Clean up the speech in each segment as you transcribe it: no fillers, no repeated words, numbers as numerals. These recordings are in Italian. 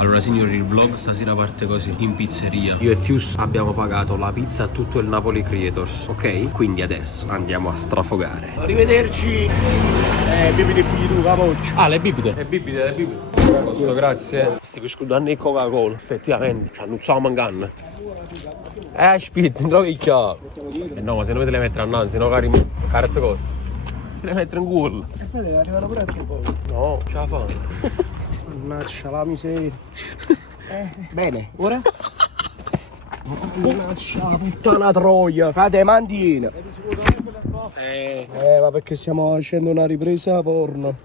Allora signori, il vlog stasera parte così, in pizzeria. Io e Fius abbiamo pagato la pizza a tutto il Napoli Creators, ok? Quindi adesso andiamo a strafogare. Arrivederci. Bibite più tu, capoccio. Ah, le bibite. Le bibite. Posto, grazie. Sti pescudani e Coca-Cola, effettivamente. Ci hanno usato mancando. Aspetta, non trovi chiaro. No, ma se non te le mettere a nanzi, no cari carte cose. Te le mettere in culo. Arrivano pure a te poi. No, ce la fanno. Mannaggia la miseria. Bene, ora? Mannaggia la puttana troia. Fate mandina. Ma perché stiamo facendo una ripresa porno.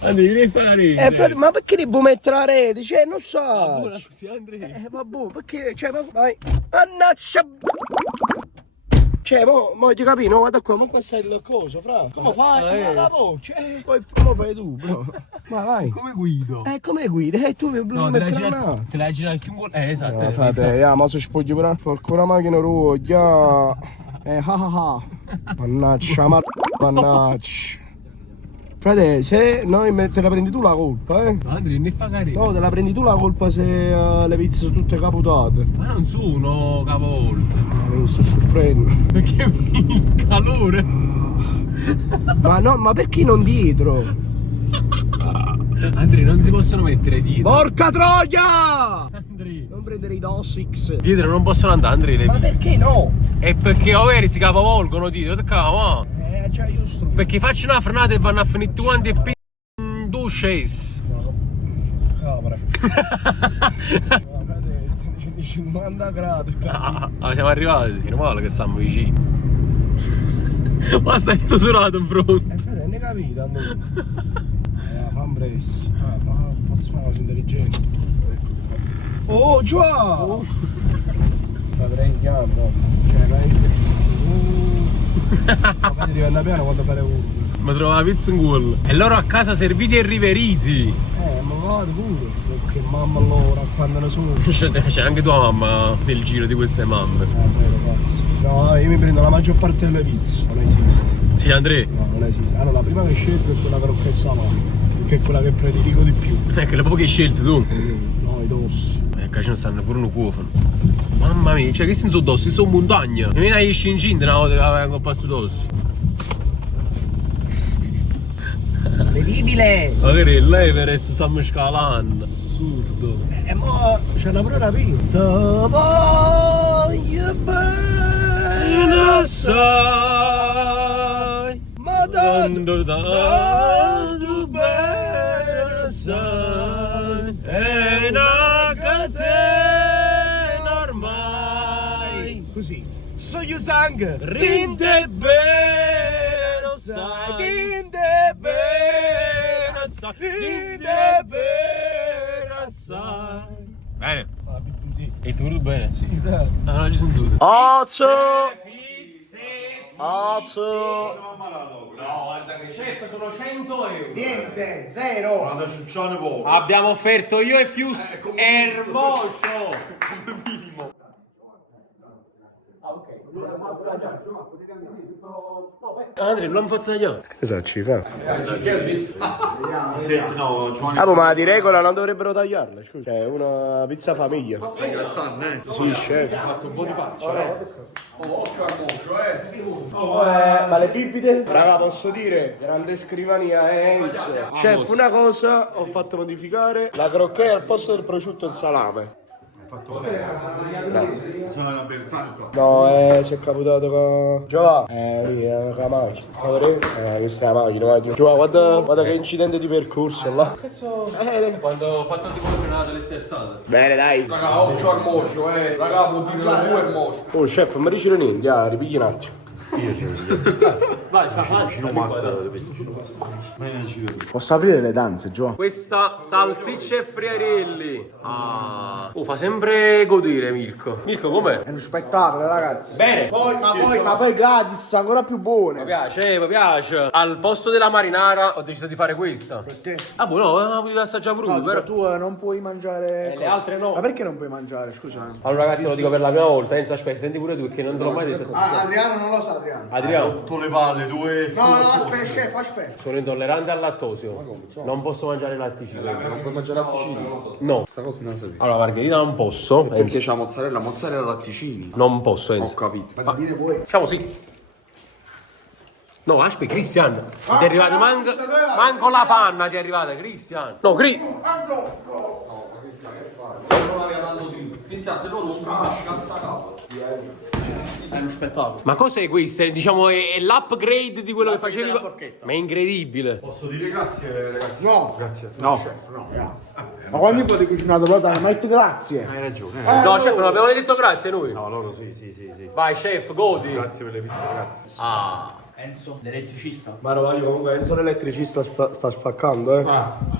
Andri, devi fare. Ma perché devo mettere la rete? Cioè, non so. Vabbè, perché, cioè, vai. Mannaggia. Cioè, mo ti capi, no? Guarda qua, ma questo è il coso, fra. Come fai? La voce, poi come fai tu, bro? Ma vai. Come guido? Come guidi? Tu mi No, te l'hai girato più un gol. Esatto. Frate, ma se spoglio pure ancora la macchina roglia. Mannaggia, mannaggia. Frate, se noi te la prendi tu la colpa, Andri, ne fa carino. No, te la prendi tu la colpa se le pizze sono tutte caputate. Ma non sono capovolte. Mi sto soffrendo. Perché il calore. Ma no, ma perché non dietro? Andri, non si possono mettere dietro. Porca troia! Andri. Non prendere i Dossix. Dietro non possono andare, Andri, le Ma pizze. perché no? E perché ovvero si capovolgono dietro, te cavolo. Già io sto. Perché faccio una frenata e vanno a finire tutti quanti e due scesi. Capra. Guardate, 150 gradi. Siamo arrivati, meno male che stiamo vicini. Ma stai tutto surato in fronte. Frate, ne capite a noi? Fa un presso. Ma posso fare una cosa intelligente. Oh, già! Ma prendiamo, no? Cioè, ma diventa piano quando fare uno. Ma trovo la pizza in culo. E loro a casa serviti e riveriti. Ma vado pure. Che mamma allora, quando ne sono. C'è anche tua mamma nel giro di queste mamme. Vero, cazzo. No, io mi prendo la maggior parte delle pizze. Non esiste. Sì, Andrea? No, non esiste. Allora, la prima che scelgo è quella crocca e salame. Che è quella che prediligo di più. Che le poche hai scelte tu. No, i dossi. Qua ci stanno pure un cofano. Mamma mia, cioè che senso dossi? Sono montagna. Non viene a scinginta una volta che aveva un passo dossi. Incredibile! Ma che l'Everest stiamo scalando. Assurdo. Mo c'è una pure pinta. Voglio bene Assai. ma Quando tanto bene assai. È una catena ormai. così. So you sang. Rinde bene assai. Rinde bene assai. Rinde bene assai. Bene. E tu tutto bene? Sì. Ah, non ci sono tutte. Azzo! Azzo! No, guarda che chef sono 100 euro. Niente, zero! Guarda ciuccione poco. Abbiamo offerto io e Fius Ermoscio. Come minimo. Andrea, l'hanno fatto tagliare. Esatto, ci fa. Senti, no, Ma di regola non dovrebbero tagliarla, scusa. È una pizza famiglia. stai ingrassando, Sì, chef. Ho fatto un po' di paccia, occhio al moccio, Ma le bibite? Raga, posso dire, grande scrivania Enzo. Chef, una cosa ho fatto modificare. La crocchè al posto del prosciutto e il salame. Grazie. Sono per tanto. No, si è capitato con Giovanni, con la macchina. Questa è la macchina, guarda. Giovanni, guarda che incidente di percorso là. Cazzo. Quando ho fatto tipo le frenate le sterzate. Bene, dai. Raga, occhio al moccio, raga, puntino la sua il moccio. Oh, chef, non mi dici niente, ripigli un attimo. Vai, faccio. Posso aprire le danze, Giovanni? Questa salsiccia e friarelli. Fa sempre godere Mirko. Mirko com'è? È uno spettacolo, ragazzi. Bene. Ma poi gratis, ancora più buone. Mi piace. Al posto della marinara ho deciso di fare questa. Perché? Ah, boh, no, la potevo assaggiare pure tu, però. Tu non puoi mangiare. Le altre no. Ma perché non puoi mangiare? Scusa. Allora ragazzi, lo dico per la prima volta, Enzo, aspetta, senti pure tu, perché non te l'ho mai detto. Adriano non lo sa, Adriano. Adriano, Rotto le palle, due. No, aspetta, chef, aspetta. sono intollerante al lattosio. Non posso mangiare latticini. Non puoi mangiare latticini? No. Questa cosa non la sapevo. Allora, margherita non posso. Perché c'ha mozzarella latticini. Non posso, Ho Enzo. capito. Ma dire voi. Diciamo sì. No, aspetta, Cristian. Ti è arrivata manco la panna, ti è arrivata, Cristian. No, Non aveva tanto tempo. Cristian, se no non capisci cazzo capo. È uno spettacolo. ma cos'è questo? Diciamo è l'upgrade di quello che facevi. Ma è incredibile. Posso dire grazie, ragazzi? No. Grazie. No, chef, no. Ma quando poi ti cucinato proprio, metti grazie. Hai ragione. No, chef, non abbiamo detto grazie noi. No, loro sì. Vai, chef, godi. Grazie per le pizze, ragazzi. Enzo, l'elettricista. Ma io comunque Enzo l'elettricista sta spaccando,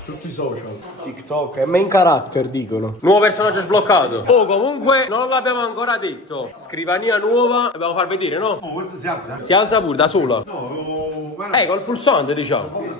Tutti i social. TikTok, è main character dicono. Nuovo personaggio sbloccato. Oh, comunque non l'abbiamo ancora detto. Scrivania nuova, dobbiamo far vedere, no? Oh, questo si alza? Si alza pure da sola. No, Col pulsante, diciamo. Non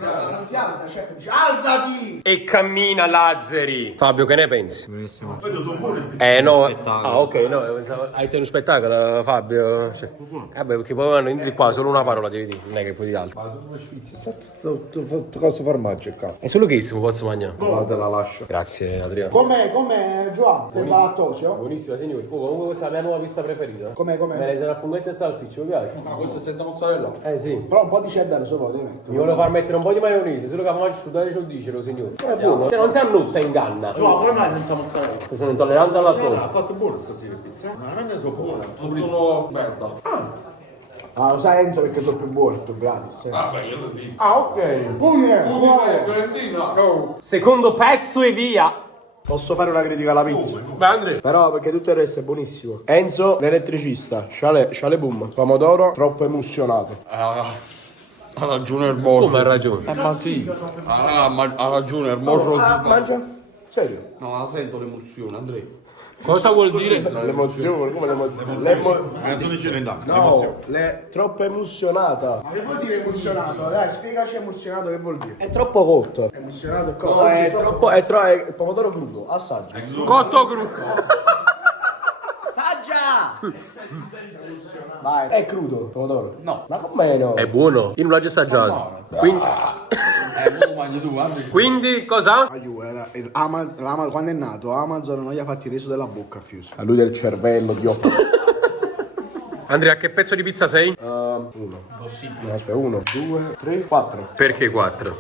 si alza, chef, dice alzati! E cammina Lazzari. Fabio, che ne pensi? Benissimo. Poi sono buoni. No. Ah, ok, no, pensavo. Hai tenuto spettacolo, Fabio. Cioè, vabbè, perché poi vanno di qua solo una parola devi dire, non è che puoi dire altro. Ma tu come spizzi, sta tutto cosa formaggio qua. È solo che mi posso mangiare. No, te la lascio. Grazie, Adriano. Com'è Gioà? Sei fatto Tosio? Buonissima, signori. Oh, comunque questa è la mia nuova pizza preferita. Com'è? Me la a funghetto e salsiccia, mi piace? Ma questo è senza mozzarella? Sì. Però un po' di cheddar sopra devi mettere. Mi volevo far mettere un po' di maionese, solo che la mangio scudare ce lo dicelo, signore. È buono. Cioè, non si annuzza in canna. No, come mai senza mozzarella? Sono intollerante alla Ha tonno. fatto buono stasera le pizze. Ma non ne so buone. Non sono merda. Ah, lo sai Enzo perché sono più buoni, più gratis. Ah, fai io così. Ah, ok. Fiorentina. Secondo pezzo e via. Posso fare una critica alla pizza? Vai, Andrea. Però perché tutto il resto è buonissimo. Enzo, l'elettricista, Shale Boom. Pomodoro troppo emulsionato. Ha ragione il mozo. Come ha ragione? Ma sì. Ha ragione il mozo. Mangia? Serio? No, la sento l'emulsione, Andrea. Cosa vuol dire? L'emozione, come l'emozione? Non dice niente. No, troppo emulsionata. Ma che vuol dire emulsionato? Dai, spiegaci emulsionato che vuol dire. È troppo cotto. Emulsionato è cotto. No, è il pomodoro crudo, assaggia. Cotto cru. Assaggia! Vai, è crudo il pomodoro? No. Ma com'è no? È buono. Io non l'ho già assaggiato. Quindi, Lo mangi tu, Andrea. quindi cosa? Quando è nato Amazon non gli ha fatti il reso della bocca a Fuse. A lui del cervello, Dio. Andrea, che pezzo di pizza sei? Uno. No, aspetta, 1, 2, 3, 4. Perché 4?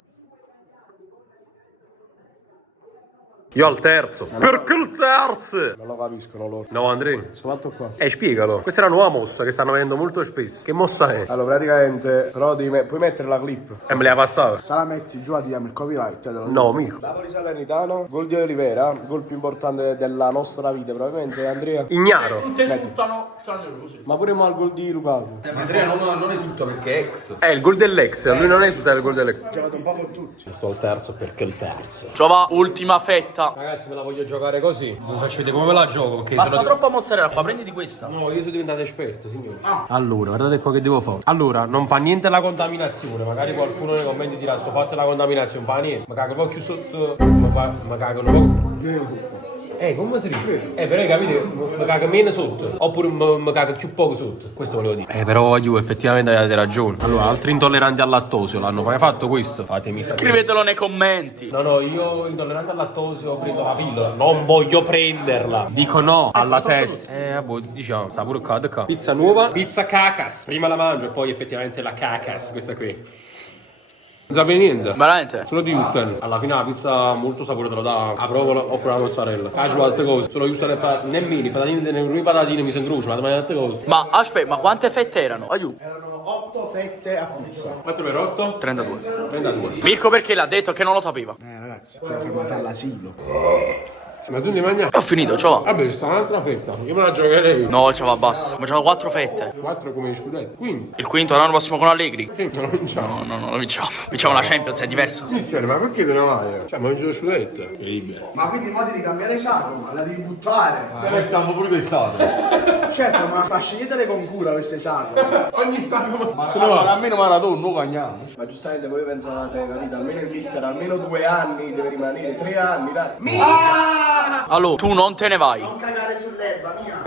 Io al terzo. Perché il terzo? Non lo capiscono loro. No, Andrea. Sono fatto qua. Spiegalo. Questa è la nuova mossa che stanno vedendo molto spesso. Che mossa è? Allora, praticamente, però puoi mettere la clip. E me la passata. Se la metti giù ti diamo il copyright. Cioè No, mica. Napoli Salernitano, gol di Olivera, gol più importante della nostra vita, probabilmente, Andrea. Ignaro. Tutti esultano, tranne lui così. Ma pure mal gol di Lukaku. Andrea non esulta perché è ex. È il gol dell'ex. Lui non è il gol dell'ex. Ha giocato un po' con tutti. Sto al terzo perché il terzo. Trova ultima fetta. Ragazzi, me la voglio giocare così. Vi faccio vedere come me la gioco. Che Basta troppa mozzarella qua, prendi di questa. No, io sono diventato esperto, signore. Allora, guardate qua che devo fare. Allora, non fa niente la contaminazione. Magari qualcuno nei commenti dirà, sto fatto la contaminazione, fa niente. Ma cago un po' più sotto. Ma cago un po'. Come si dice? Però hai capito? Mi cago meno sotto. Oppure mi cago più poco sotto. Questo volevo dire. Però io effettivamente avete ragione. Allora, altri intolleranti al lattosio l'hanno mai fatto questo? Fatemi sapere. Scrivetelo nei commenti. No, io intollerante al lattosio prendo la pillola. Non voglio prenderla. Dico no alla testa. Diciamo, sta pure qua. Pizza nuova, pizza cacas. Prima la mangio e poi effettivamente la cacas, questa qui. Non sa niente. Veramente? Solo di Houston. Alla fine la pizza molto sapore te lo dà a provola oppure la mozzarella. Casual altre cose. Solo Houston e nemmeno i patatine mi si incrociano, ma altre cose. Ma aspetta, ma quante fette erano? Aiuto. Erano 8 fette a pizza. 4 per 8? 32. 32. Mirko perché l'ha detto che non lo sapeva. Ragazzi, sono fermato all'asilo. Ma tu ne mangi? Ho finito, ciao. Vabbè, c'è sta un'altra fetta. Io me la giocherei. No, ciao, basta. Mangiamo 4 fette. 4 come scudetti. Quindi. Il quinto l'anno prossimo con Allegri. Sì, non lo vinciamo. No, lo vinciamo. Vinciamo la Champions, è diverso. Mister, ma perché te ne vai? Cioè, mangi lo scudetto. Incredibile. Ma quindi mo devi cambiare sacro, la devi buttare. Ne mettiamo pure del sacro. Chef, ma sceglietele con cura queste sacre. Ogni sacco. Ma almeno Maradona, non cagniamo. Ma giustamente voi pensate, capito? Almeno il mister, almeno 2 anni, deve rimanere 3 anni, dai. Allora, tu non te ne vai. Non cagare sull'erba, mia.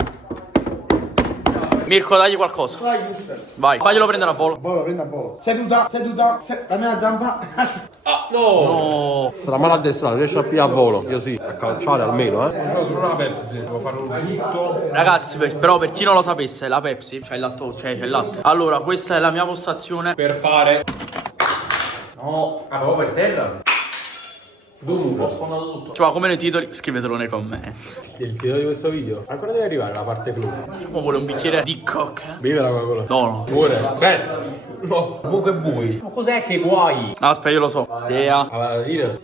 Mirko, dagli qualcosa. Vai, giusto. Vai, faglielo prendere a volo. Volo, prendi a volo. Seduta. Dammi la zampa. No. Sarà male a destra, non riesce a pigliare a volo. Io sì, a calciare almeno, C'ho solo una Pepsi, devo fare un tutto. Ragazzi, però per chi non lo sapesse, la Pepsi, c'è il c'è il latte. Allora, questa è la mia postazione. Per fare... No. Ah, proprio per terra? Ho sfondato tutto. Cioè, come nei titoli, scrivetelo nei commenti. Il titolo di questo video. Ancora deve arrivare la parte clou. Facciamo vuole un bicchiere di coca. Vive la Coca-Cola. No. Pure. No. Comunque vuoi. Ma cos'è che vuoi? Aspetta, io lo so. Tea. La dire?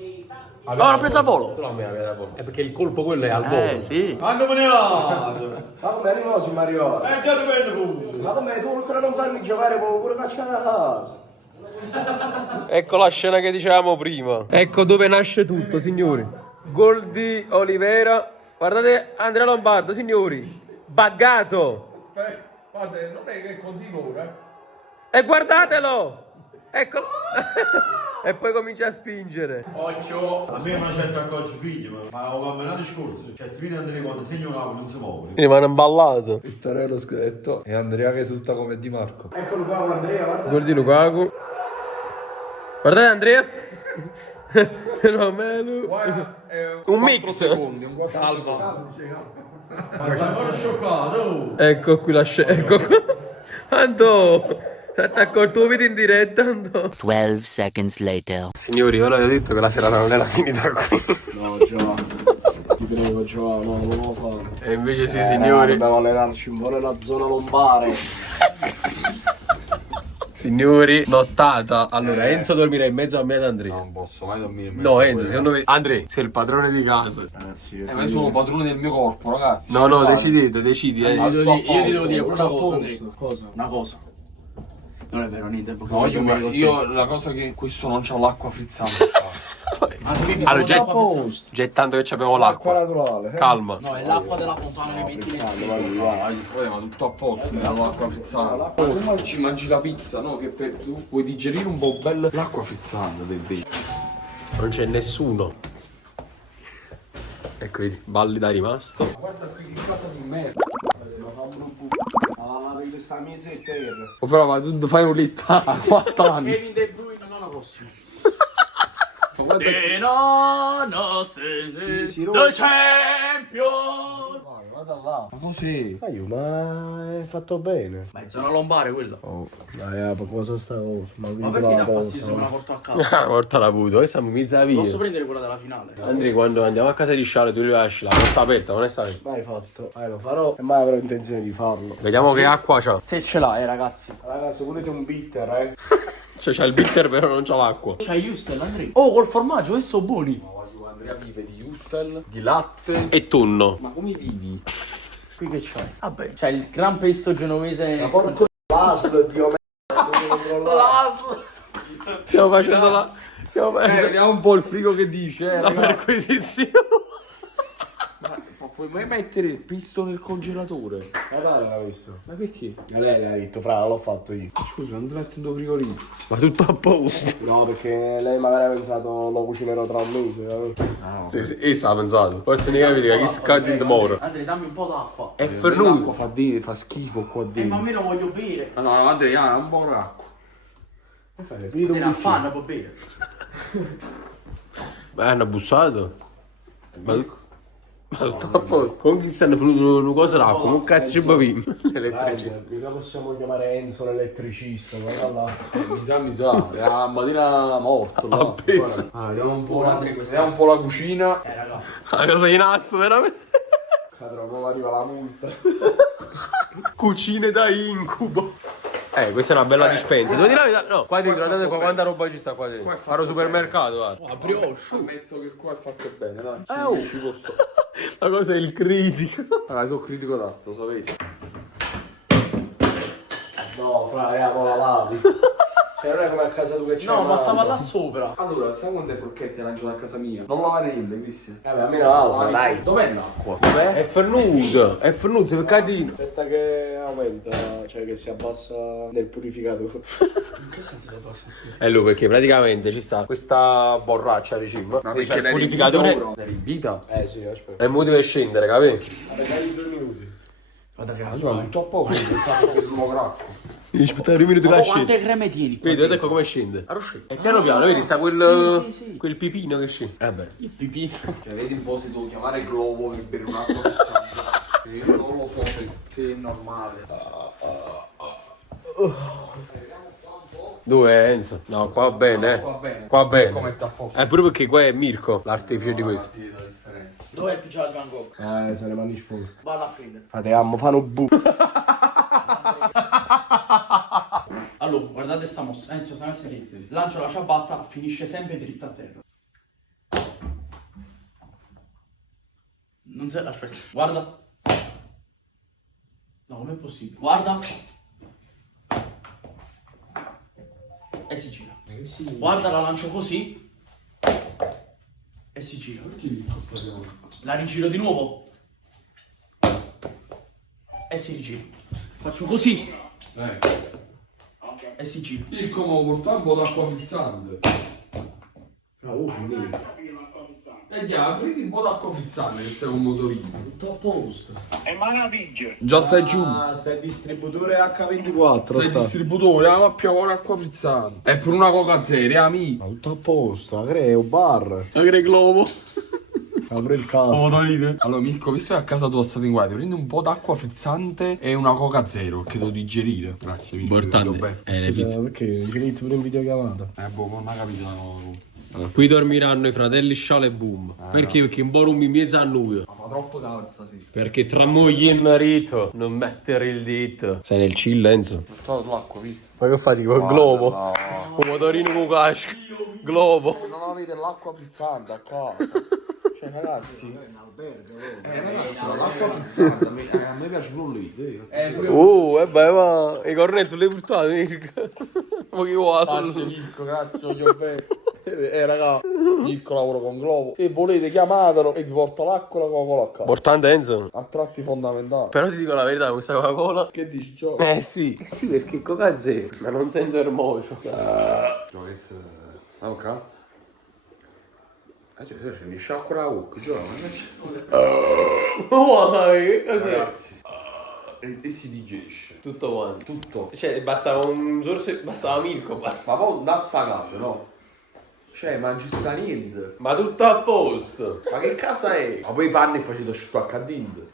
Oh, l'ho presa a volo. Tu la mia aveva da È perché il colpo quello è al volo. Sì. Anche me ne vado. Ma come arrivosi Mario? Già ti prendo pure. Ma come tu oltre a non farmi giocare puoi pure cacciare a casa? Ecco la scena che dicevamo prima. Ecco dove nasce tutto, signori. Gol di Olivera. Guardate Andrea Lombardo, signori. Buggato. Guarda, non è che continua ora. E guardatelo. Ecco. E poi comincia a spingere. Occhio. A me non c'è accorgi figli, ma ho camminato scorso. Cioè, ti viene a dire quando segno un non si muove. Rimane imballato. Vittorio lo scudetto e Andrea che esulta come Di Marco. Eccolo qua Andrea, guarda. Gol di Lukaku. Guardate Andrea. Romelu. Un mix. Secondi, un guascio. Ma stai ancora scioccato? Ecco qui la scena. Ecco qua. Ando. Ti attacco il tuo video in diretta, Ando. 12 seconds later. Signori, io l'avevo detto che la serata non era finita qui. No, Gio. Ti prego, Gio, no, non lo fare. E invece sì, signori. Dobbiamo allenarci un po' nella zona lombare. Signori, nottata. Allora, Enzo dormirà in mezzo a me ed Andrea. Non posso mai dormire in mezzo. No, Enzo, secondo me. Andrea, sei il padrone di casa. Ragazzi, Ma io sono padrone del mio corpo, ragazzi. No, no, decidete, decidi. Io ti devo dire pure una cosa, posto. Andrea. Cosa? Una cosa. Non è vero niente. No, io la cosa che questo non c'ho l'acqua frizzante a casa. Allora, posto. già è tanto che abbiamo L'acqua l'acqua. naturale. Calma. No, è l'acqua della fontana che metti nel frigo. Dai, ma tutto a posto, mi danno l'acqua frizzante. Come ci mangi la pizza, no? Che per tu puoi digerire un po' bello l'acqua frizzante del vetro. Non c'è nessuno. Ecco, vedi, balli da rimasto. Guarda qui che casa di merda. Ah, vedi questa miezetta terra. Oh, però, ma tu fai un litro a 4 anni. Kevin De Bruyne non la prossima. Ma guarda che... no, se Sì, the champion. Guarda là. Ma così. Ma è fatto bene. Ma è zona lombare quello. Oh, dai, ma cosa sta cosa? Ma perché dà fastidio se me la porto a casa? Ah, porta la puto, questa mi mizza via. Posso prendere quella della finale? Andrea, quando andiamo a casa di Sciale, tu gli lasci la porta aperta, onestamente. Mai fatto. Lo farò e mai avrò intenzione di farlo. Vediamo che acqua c'ha. Se ce l'hai, ragazzi. Ragazzi, volete un bitter, Cioè, c'ha il bitter, però non c'ha l'acqua. C'hai Houston, Andrea. Oh, col formaggio, questo sono buoni. Andrea vive di Houston, di latte. E tonno. Ma come vivi? Qui che c'hai? Vabbè, c'hai il gran pesto genovese nel L'aslo, Dio me. Stiamo facendo la... Stiamo facendo Vediamo un po' il frigo che dice, la perquisizione. Ma puoi mai mettere il pisto nel congelatore? Dai, l'ha visto. Ma perché? Lei l'ha detto, fra, l'ho fatto io. Scusa, non si mette in tuo frigorifero. Ma tutto a posto. No, perché lei magari ha pensato lo cucinerò tra un mese, Sì, sì, e sa pensato. Forse ne capite che chi scatti in moro. Andrea, dammi un po' d'acqua. È L'acqua fernuto. fa schifo qua Ma dentro. a me lo voglio bere. No, Andrea, un po' d'acqua. Te ne affanna, può bere. Ma hanno bussato? Ma tutto a posto. Con chi stanno finendo una cosa l'acqua? Un cazzo ci bevino. L'elettricista. Mica possiamo chiamare Enzo l'elettricista, guarda là. Mi sa, è la mattina morto. là. Appesa. Vediamo un po', vediamo un po' la cucina. Raga. Una cosa di nasso, veramente. Cadrò, ora arriva la multa. Cucine da incubo. Questa è una bella dispensa. Devo dire la verità? No, qua dentro, guardate qua quanta roba ci sta qua dentro. Faro supermercato, guarda. A brioche. Ammetto che qua è fatto bene, dai. Ci posso. La cosa è il critico. Ragazzi, sono critico d'arte, lo sapete. No, fra, mo la lavi. Se non è come a casa tua che c'è. No, ma stava là sopra. Allora, sai quante forchette lanciate a casa mia? Non lavare niente, Cristian. Vabbè, almeno altra, dai. Dov'è l'acqua? Dov'è? È fernuto. È fernuto, sei peccatino. Aspetta che aumenta, cioè che si abbassa nel purificatore. In che senso si abbassa? È lui perché praticamente ci sta questa borraccia di cibo. Ma C'è perché il purificatore. L'hai riempita? Sì, aspetta. E mo deve scendere, capito? Vabbè, dai 2 minuti. Guarda che Allora, tutto a poco, il nuovo gracco. devi aspettare un minuto che Ma scende. quante creme tieni? Vedi, guarda ecco come scende. Arroscetto. E piano piano, vedi, sta quel, Sì. quel pipino che scende. Vabbè. Il pipì. Cioè, vedi un po' se devo chiamare Globo per bere un'acqua frizzante. Io non lo so se è normale. Dove Enzo? No, qua va bene, eh. Qua bene. Qua bene. Come sta a posto? Pure perché qua è Mirko, l'artefice di questo. Sì, la differenza. Dov'è il pigiama di Van Gogh? Se ne mangi poco. Vado a prendere. Fate ammo, fanno bu. Allora, guardate sta mossa. Enzo, sta messa dritta. Lancio la ciabatta, finisce sempre dritta a terra. Non sei perfetto. Guarda. No, com'è possibile? Guarda. E si gira. Guarda, la lancio così. E si gira. La rigiro di nuovo. E si rigira. Faccio così. E si gira. Io come portare un po' d'acqua frizzante. E già, prendi un po' d'acqua frizzante che sei un motorino. Tutto a posto. Già stai giù. Ah, stai distributore H24 Sei distributore, ma più acqua frizzante. E per una coca zero, amico. Tutto a posto, creo bar. Agre globo. Apri il caso. Allora Mirko, visto che a casa tua state in guardia, prendi un po' d'acqua frizzante e una coca zero che devo digerire. Grazie Mirko. Importante. Le pizze. Perché ci metti pure in videochiamata? Boh, non hai capito la cosa. Qui dormiranno i fratelli Sciale e Boom. Perché? Perché un po' rumbi in mezzo a noi. Ma troppo calza, sì. Perché tra moglie e marito non mettere il dito. Sei nel chill, Enzo. Portato l'acqua, vi. Ma che fai? Tipo il globo? Un motorino con casco. Globo. Non avete l'acqua frizzante a casa. Cioè, ragazzi. Ragazzi, l'acqua frizzante, a me piace pure lì. E beh, ma i cornetti le portate, Mirko. Ma che vuoi? Grazie Mirko, grazie, voglio bene. Raga, Mirko lavoro con Globo. Se volete chiamatelo e vi porto l'acqua e la Coca-Cola a casa. Importante, Enzo. A tratti fondamentali. Però ti dico la verità, questa Coca-Cola. Che dici, Gio? Sì. Sì, perché Coca zero. Ma non sento il mocio. Gio, questo... ok? Cioè, se mi sciacqua la bocca, Gio, ragazzi. E si digerisce. Tutto quanto. Tutto. Cioè, bastava un sorso, bastava Mirko. Ma poi da sta casa, no? Cioè, mangi sta niente. Ma tutto a posto. Ma che casa è? Ma poi i panni facete asciutto a cadente.